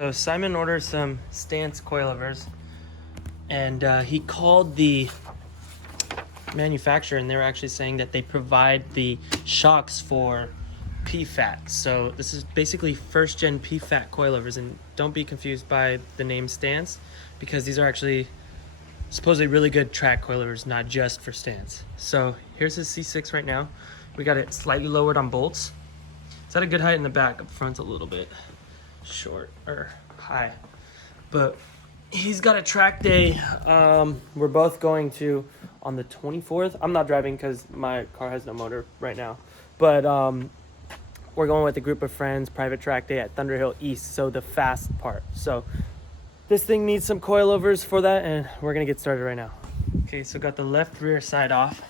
So Simon ordered some Stance Coilovers, and he called the manufacturer, and they were actually saying that they provide the shocks for PFAT. So this is basically first-gen PFAT coilovers, and don't be confused by the name Stance, because these are actually supposedly really good track coilovers, not just for Stance. So here's his C6 right now. We got it slightly lowered on bolts. It's at a good height in the back, up front's a little bit short or high, but he's got a track day. We're both going to on the 24th. I'm not driving because my car has no motor right now, but we're going with a group of friends, private track day at Thunderhill East, so the fast part. So this thing needs some coilovers for that, and we're gonna get started right now. Okay, so got the left rear side off.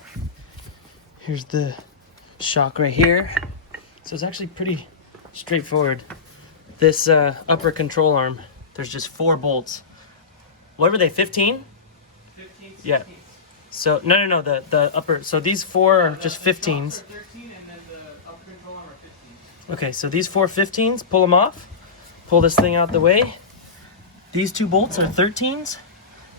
Here's the shock right here. So it's actually pretty straightforward. This upper control arm, there's just 4 bolts. What were they, 15? 15, 16. Yeah. So, no, the upper, so these 4 are just 15s. 13, and then the upper control arm are 15s. Okay, so these 4 15s, pull them off, pull this thing out the way. These 2 bolts are 13s,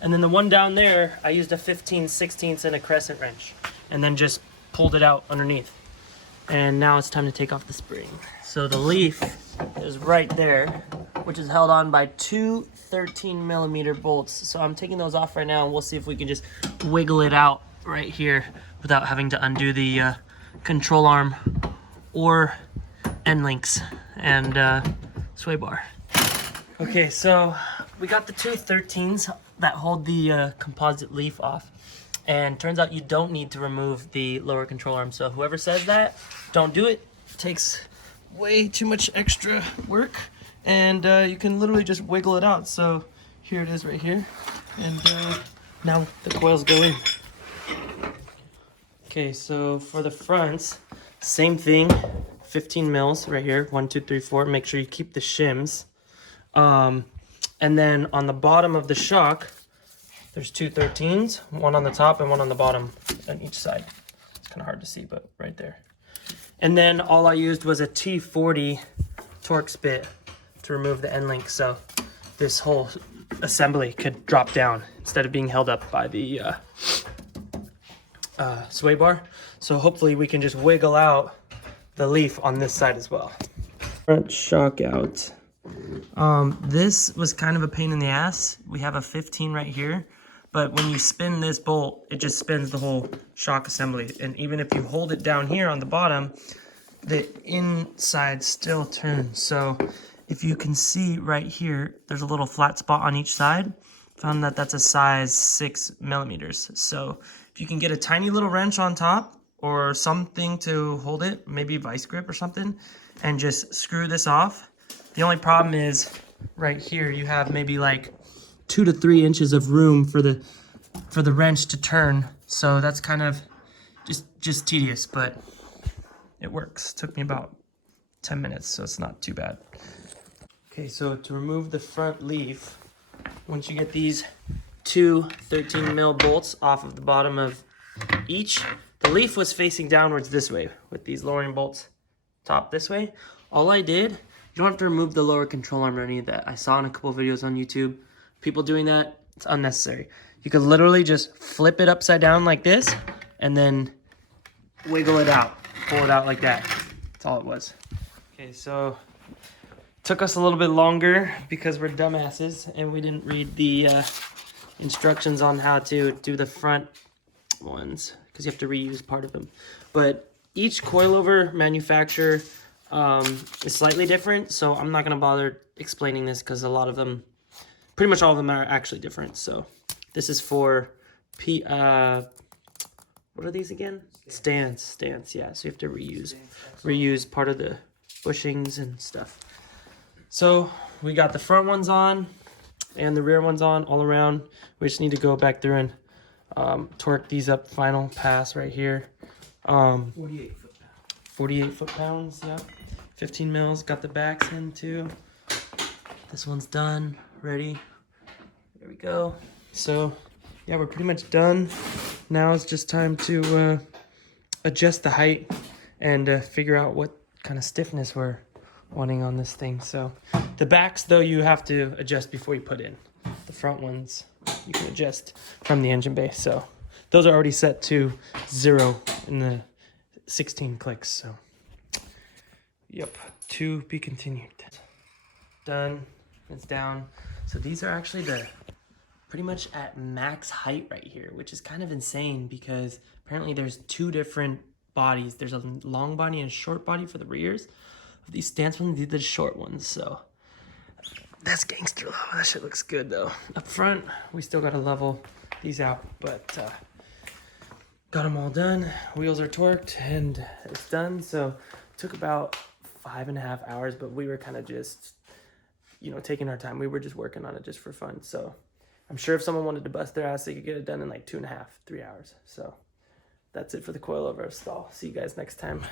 and then the one down there, I used a 15 16ths and a crescent wrench, and then just pulled it out underneath. And now it's time to take off the spring. So the leaf is right there, which is held on by 2 13mm bolts. So I'm taking those off right now, and we'll see if we can just wiggle it out right here without having to undo the control arm or end links and sway bar. Okay, so we got the 2 13s that hold the composite leaf off. And turns out you don't need to remove the lower control arm. So whoever says that, don't do it. It takes way too much extra work, and you can literally just wiggle it out. So here it is right here, and now the coils go in. Okay, so for the fronts, same thing, 15 mils right here, 1 2 3 4. Make sure you keep the shims, and then on the bottom of the shock, there's 2 13s, one on the top and one on the bottom on each side. It's kind of hard to see, but right there. And then all I used was a T40 Torx bit to remove the end link, so this whole assembly could drop down instead of being held up by the sway bar. So hopefully we can just wiggle out the leaf on this side as well. Front shock out. This was kind of a pain in the ass. We have a 15 right here, but when you spin this bolt, it just spins the whole shock assembly. And even if you hold it down here on the bottom, the inside still turns. So if you can see right here, there's a little flat spot on each side. Found that that's a size 6mm. So if you can get a tiny little wrench on top or something to hold it, maybe vice grip or something, and just screw this off. The only problem is right here you have maybe like 2 to 3 inches of room for the wrench to turn. So that's kind of just tedious, but it works. Took me about 10 minutes, so it's not too bad. Okay, so to remove the front leaf, once you get these 2 13mm bolts off of the bottom of each, the leaf was facing downwards this way with these lowering bolts top this way. All I did, you don't have to remove the lower control arm or any of that. I saw in a couple of videos on YouTube, people doing that. It's unnecessary. You could literally just flip it upside down like this and then wiggle it out, pull it out like that. That's all it was. Okay, so took us a little bit longer because we're dumbasses and we didn't read the instructions on how to do the front ones because you have to reuse part of them. But each coilover manufacturer is slightly different, so I'm not going to bother explaining this because a lot of them, pretty much all of them are actually different. So this is for what are these again? Stance, yeah. So you have to reuse part of the bushings and stuff. So we got the front ones on and the rear ones on all around. We just need to go back through and torque these up. Final pass right here. 48 foot-pounds. 48 foot-pounds, yeah. 15 mils, got the backs in too. This one's done, ready. There we go. So, yeah, we're pretty much done. Now it's just time to adjust the height and figure out what kind of stiffness we're wanting on this thing. So the backs though, you have to adjust before you put in. The front ones you can adjust from the engine bay. So those are already set to 0 in the 16 clicks. So yep, to be continued. Done. It's down. So these are actually the pretty much at max height right here, which is kind of insane because apparently there's 2 different bodies. There's a long body and a short body for the rears of these stance ones. These are the short ones. So that's gangster low. That shit looks good though. Up front, we still gotta level these out, but got them all done. Wheels are torqued and it's done. So it took about 5.5 hours, but we were kind of just, you know, taking our time. We were just working on it just for fun. So I'm sure if someone wanted to bust their ass, they could get it done in like 2.5, 3 hours. So that's it for the coilover install. See you guys next time.